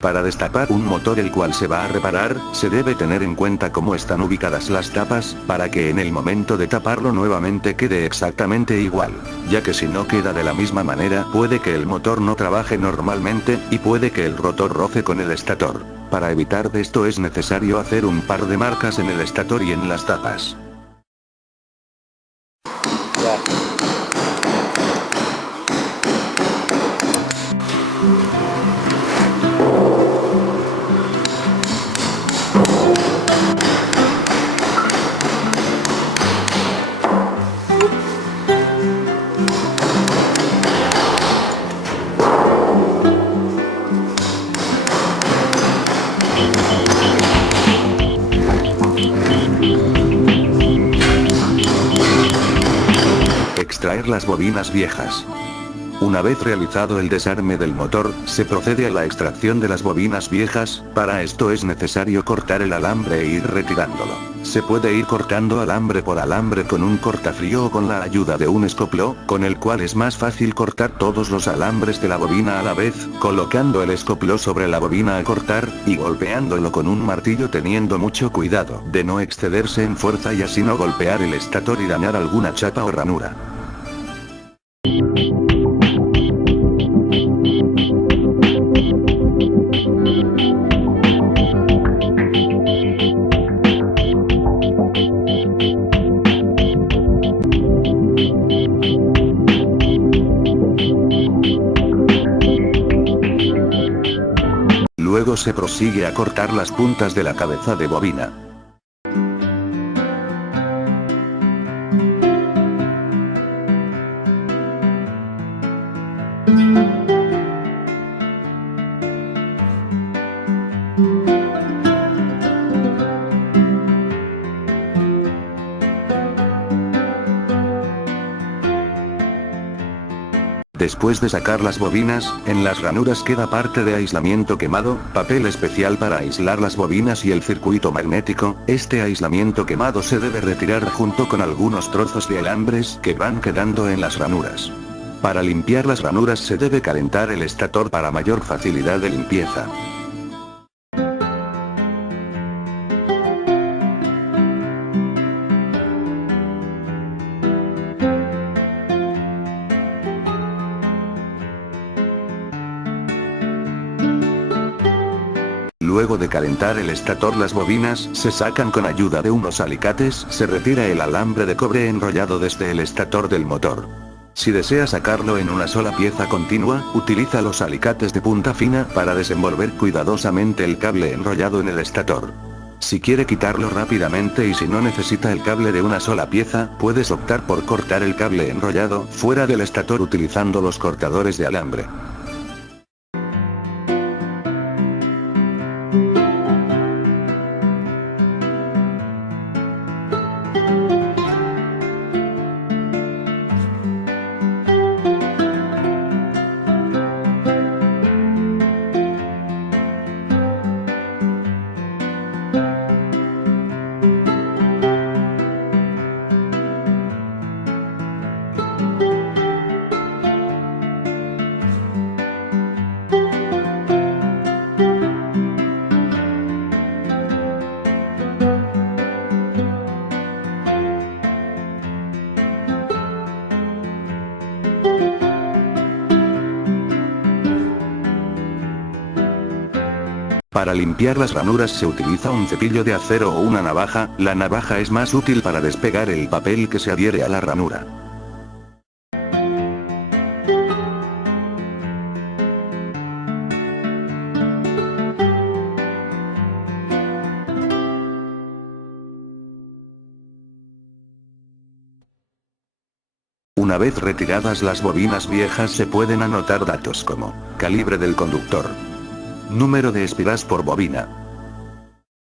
Para destapar un motor el cual se va a reparar, se debe tener en cuenta cómo están ubicadas las tapas, para que en el momento de taparlo nuevamente quede exactamente igual, ya que si no queda de la misma manera puede que el motor no trabaje normalmente, y puede que el rotor roce con el estator. Para evitar de esto es necesario hacer un par de marcas en el estator y en las tapas. Extraer las bobinas viejas. Una vez realizado el desarme del motor, se procede a la extracción de las bobinas viejas. Para esto es necesario cortar el alambre e ir retirándolo. Se puede ir cortando alambre por alambre con un cortafrío o con la ayuda de un escoplo, con el cual es más fácil cortar todos los alambres de la bobina a la vez, colocando el escoplo sobre la bobina a cortar, y golpeándolo con un martillo teniendo mucho cuidado de no excederse en fuerza y así no golpear el estator y dañar alguna chapa o ranura. Luego se prosigue a cortar las puntas de la cabeza de bobina. Después de sacar las bobinas, en las ranuras queda parte de aislamiento quemado, papel especial para aislar las bobinas y el circuito magnético. Este aislamiento quemado se debe retirar junto con algunos trozos de alambres que van quedando en las ranuras. Para limpiar las ranuras se debe calentar el estator para mayor facilidad de limpieza. Luego de calentar el estator, las bobinas se sacan con ayuda de unos alicates, se retira el alambre de cobre enrollado desde el estator del motor. Si desea sacarlo en una sola pieza continua, utiliza los alicates de punta fina para desenvolver cuidadosamente el cable enrollado en el estator. Si quiere quitarlo rápidamente y si no necesita el cable de una sola pieza, puedes optar por cortar el cable enrollado fuera del estator utilizando los cortadores de alambre. Para limpiar las ranuras se utiliza un cepillo de acero o una navaja. La navaja es más útil para despegar el papel que se adhiere a la ranura. Una vez retiradas las bobinas viejas se pueden anotar datos como calibre del conductor, número de espiras por bobina.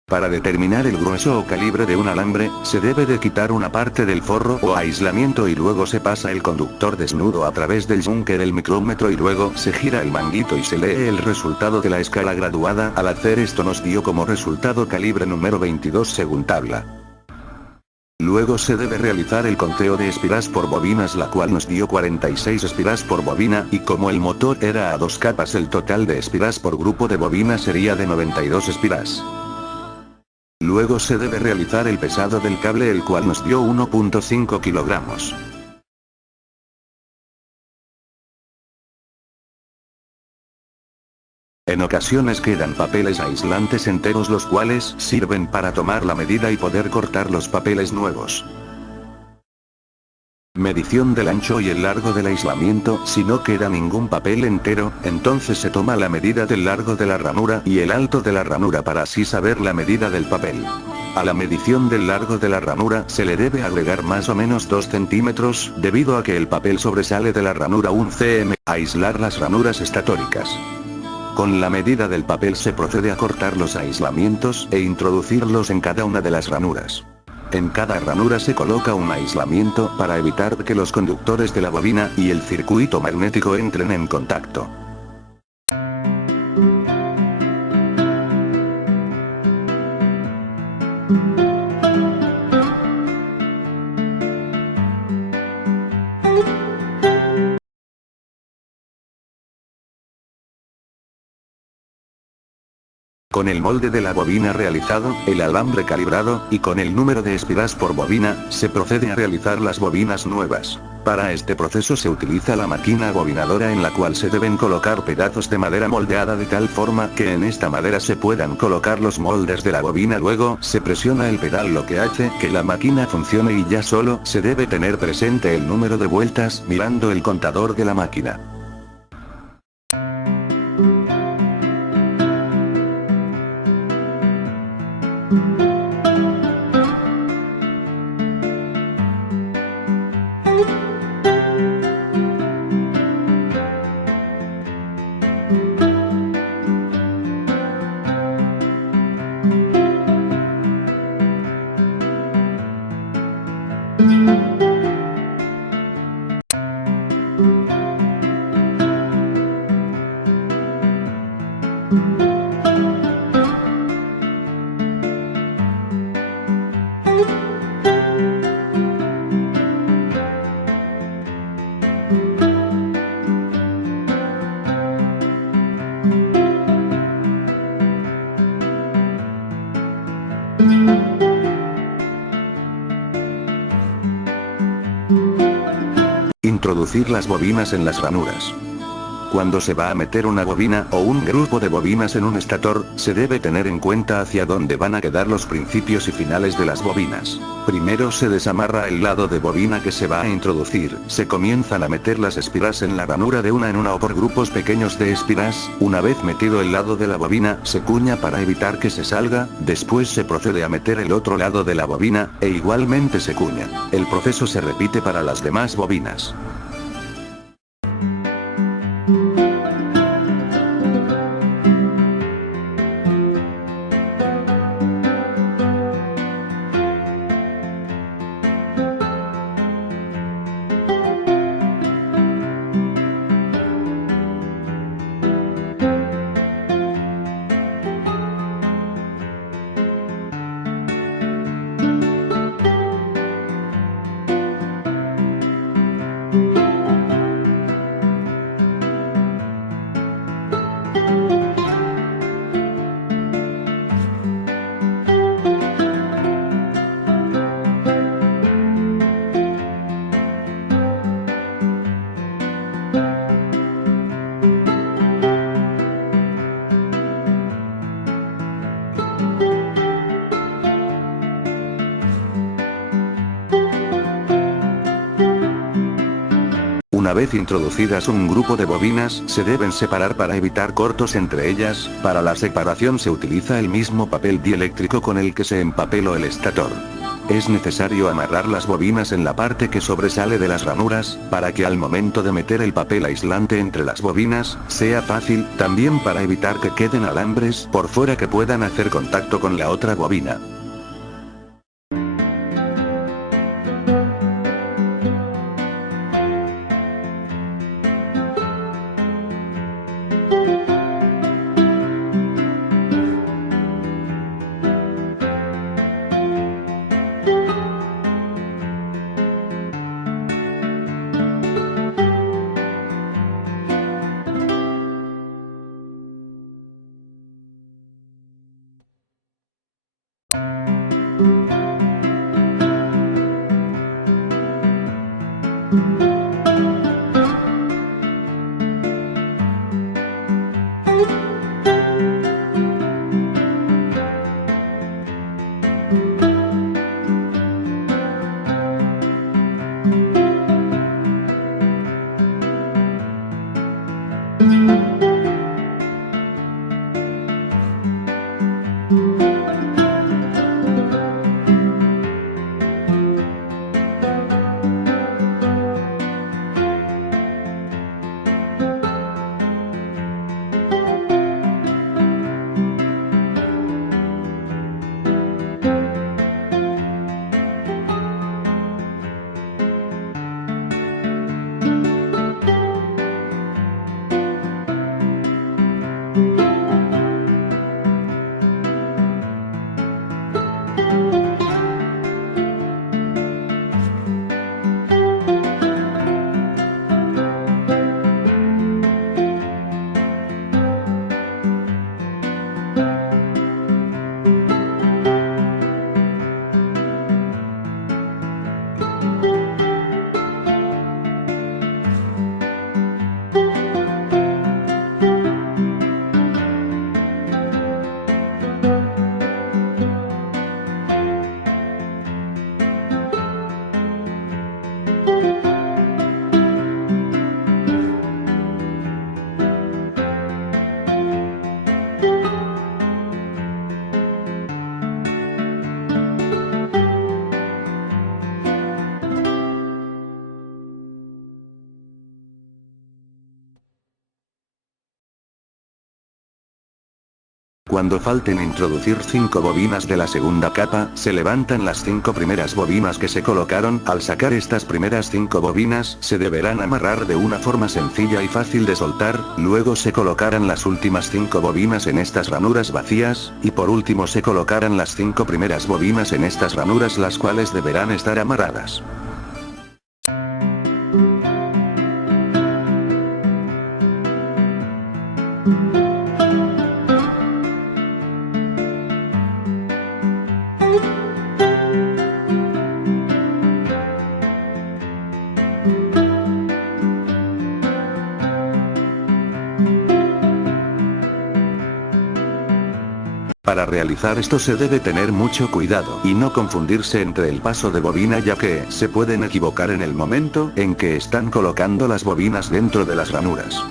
Para determinar el grueso o calibre de un alambre, se debe de quitar una parte del forro o aislamiento y luego se pasa el conductor desnudo a través del yunque del micrómetro y luego se gira el manguito y se lee el resultado de la escala graduada. Al hacer esto nos dio como resultado calibre número 22 según tabla. Luego se debe realizar el conteo de espiras por bobinas, la cual nos dio 46 espiras por bobina, y como el motor era a 2 capas, el total de espiras por grupo de bobinas sería de 92 espiras. Luego se debe realizar el pesado del cable, el cual nos dio 1.5 kilogramos. En ocasiones quedan papeles aislantes enteros, los cuales sirven para tomar la medida y poder cortar los papeles nuevos. Medición del ancho y el largo del aislamiento. Si no queda ningún papel entero, entonces se toma la medida del largo de la ranura y el alto de la ranura para así saber la medida del papel. A la medición del largo de la ranura se le debe agregar más o menos 2 centímetros, debido a que el papel sobresale de la ranura 1 cm. Aislar las ranuras estatóricas. Con la medida del papel se procede a cortar los aislamientos e introducirlos en cada una de las ranuras. En cada ranura se coloca un aislamiento para evitar que los conductores de la bobina y el circuito magnético entren en contacto. Con el molde de la bobina realizado, el alambre calibrado, y con el número de espiras por bobina, se procede a realizar las bobinas nuevas. Para este proceso se utiliza la máquina bobinadora, en la cual se deben colocar pedazos de madera moldeada de tal forma que en esta madera se puedan colocar los moldes de la bobina. Luego se presiona el pedal, lo que hace que la máquina funcione, y ya solo se debe tener presente el número de vueltas mirando el contador de la máquina. Introducir las bobinas en las ranuras. Cuando se va a meter una bobina o un grupo de bobinas en un estator, se debe tener en cuenta hacia dónde van a quedar los principios y finales de las bobinas. Primero se desamarra el lado de bobina que se va a introducir, se comienzan a meter las espiras en la ranura de una en una o por grupos pequeños de espiras. Una vez metido el lado de la bobina, se cuña para evitar que se salga, después se procede a meter el otro lado de la bobina, e igualmente se cuña. El proceso se repite para las demás bobinas. Una vez introducidas un grupo de bobinas, se deben separar para evitar cortos entre ellas. Para la separación se utiliza el mismo papel dieléctrico con el que se empapeló el estator. Es necesario amarrar las bobinas en la parte que sobresale de las ranuras, para que al momento de meter el papel aislante entre las bobinas, sea fácil, también para evitar que queden alambres por fuera que puedan hacer contacto con la otra bobina. Cuando falten introducir 5 bobinas de la segunda capa, se levantan las 5 primeras bobinas que se colocaron. Al sacar estas primeras 5 bobinas, se deberán amarrar de una forma sencilla y fácil de soltar, luego se colocarán las últimas 5 bobinas en estas ranuras vacías, y por último se colocarán las 5 primeras bobinas en estas ranuras, las cuales deberán estar amarradas. Para realizar esto se debe tener mucho cuidado y no confundirse entre el paso de bobina, ya que se pueden equivocar en el momento en que están colocando las bobinas dentro de las ranuras.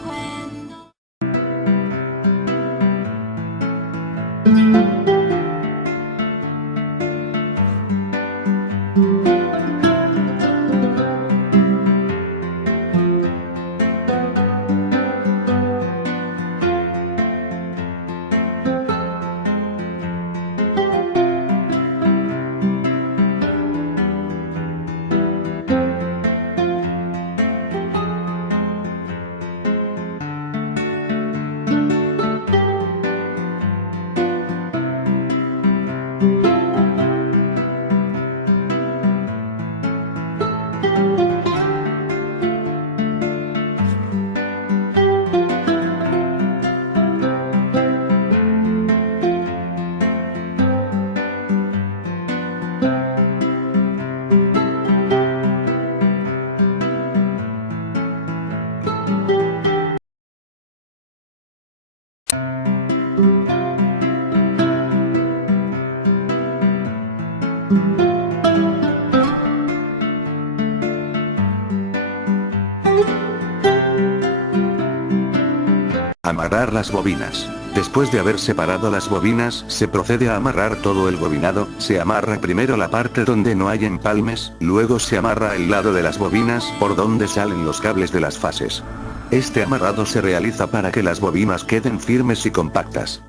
Amarrar las bobinas. Después de haber separado las bobinas, se procede a amarrar todo el bobinado. Se amarra primero la parte donde no hay empalmes, luego se amarra el lado de las bobinas por donde salen los cables de las fases. Este amarrado se realiza para que las bobinas queden firmes y compactas.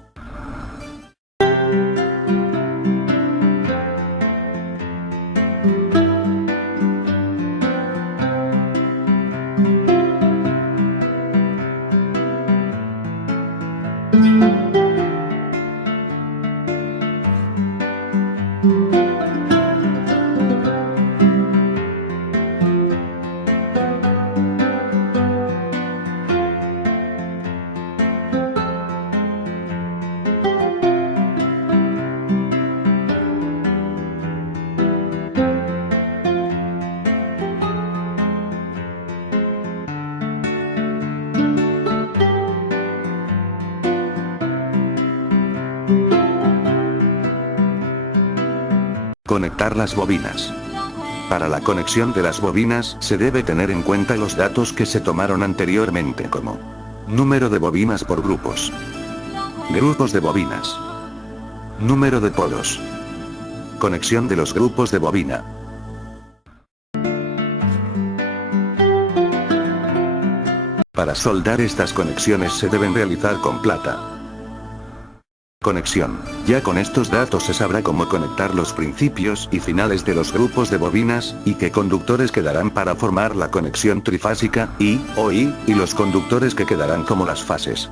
Conectar las bobinas. Para la conexión de las bobinas se debe tener en cuenta los datos que se tomaron anteriormente, como número de bobinas por grupos, grupos de bobinas, número de polos, conexión de los grupos de bobina. Para soldar estas conexiones se deben realizar con plata. Conexión. Ya con estos datos se sabrá cómo conectar los principios y finales de los grupos de bobinas, y qué conductores quedarán para formar la conexión trifásica, y los conductores que quedarán como las fases.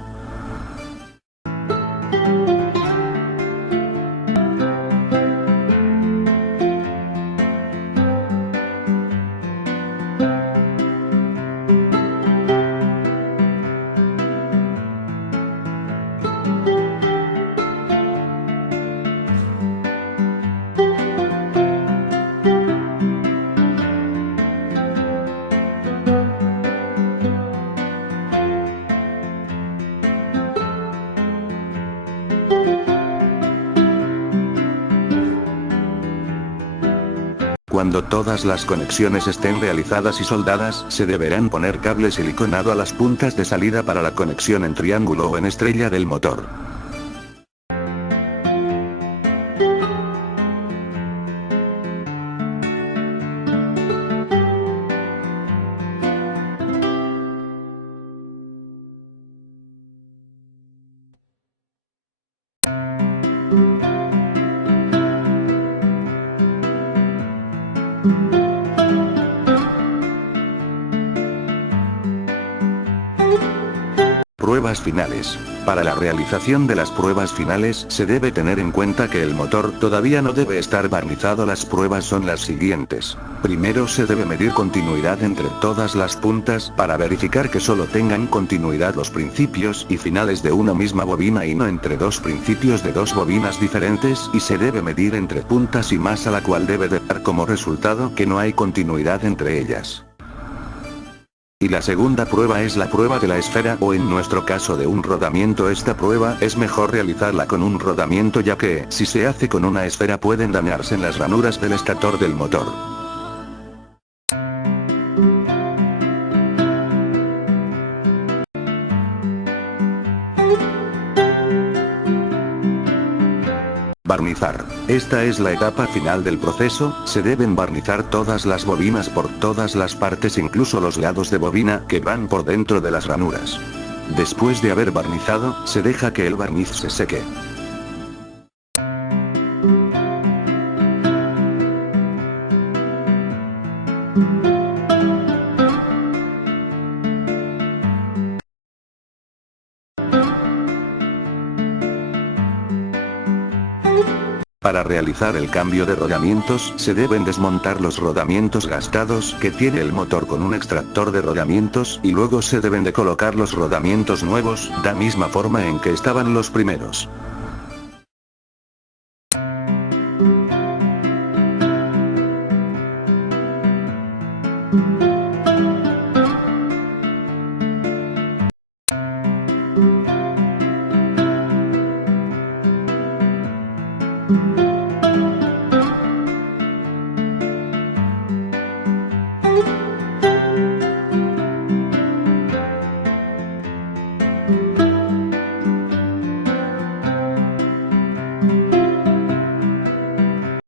Cuando todas las conexiones estén realizadas y soldadas, se deberán poner cable siliconado a las puntas de salida para la conexión en triángulo o en estrella del motor. pruebas finales. Para la realización de las pruebas finales se debe tener en cuenta que el motor todavía no debe estar barnizado. Las pruebas son las siguientes. Primero se debe medir continuidad entre todas las puntas para verificar que solo tengan continuidad los principios y finales de una misma bobina y no entre dos principios de dos bobinas diferentes, y se debe medir entre puntas y masa, la cual debe de dar como resultado que no hay continuidad entre ellas. Y la segunda prueba es la prueba de la esfera, o en nuestro caso de un rodamiento. Esta prueba es mejor realizarla con un rodamiento, ya que, si se hace con una esfera, pueden dañarse en las ranuras del estator del motor. Barnizar. Esta es la etapa final del proceso. Se deben barnizar todas las bobinas por todas las partes, incluso los lados de bobina que van por dentro de las ranuras. Después de haber barnizado, se deja que el barniz se seque. Para realizar el cambio de rodamientos se deben desmontar los rodamientos gastados que tiene el motor con un extractor de rodamientos, y luego se deben de colocar los rodamientos nuevos, de la misma forma en que estaban los primeros.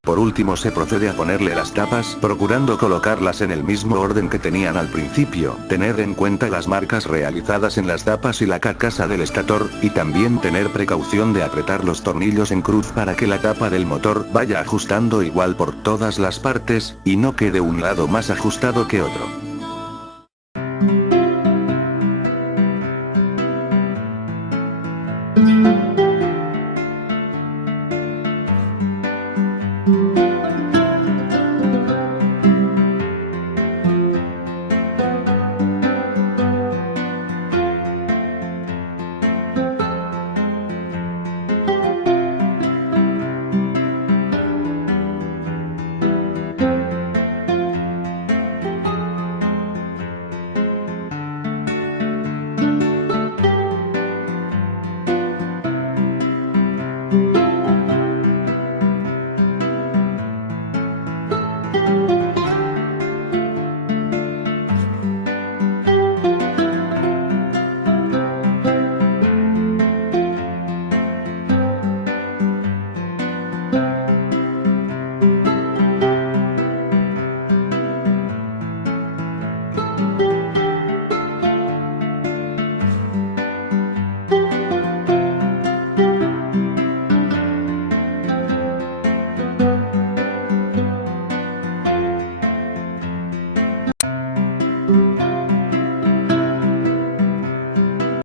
Por último se procede a ponerle las tapas, procurando colocarlas en el mismo orden que tenían al principio, tener en cuenta las marcas realizadas en las tapas y la carcasa del estator, y también tener precaución de apretar los tornillos en cruz para que la tapa del motor vaya ajustando igual por todas las partes, y no quede un lado más ajustado que otro.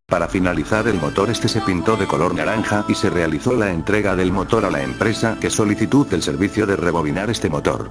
Para finalizar el motor, se pintó de color naranja y se realizó la entrega del motor a la empresa que solicitó el servicio de rebobinar este motor.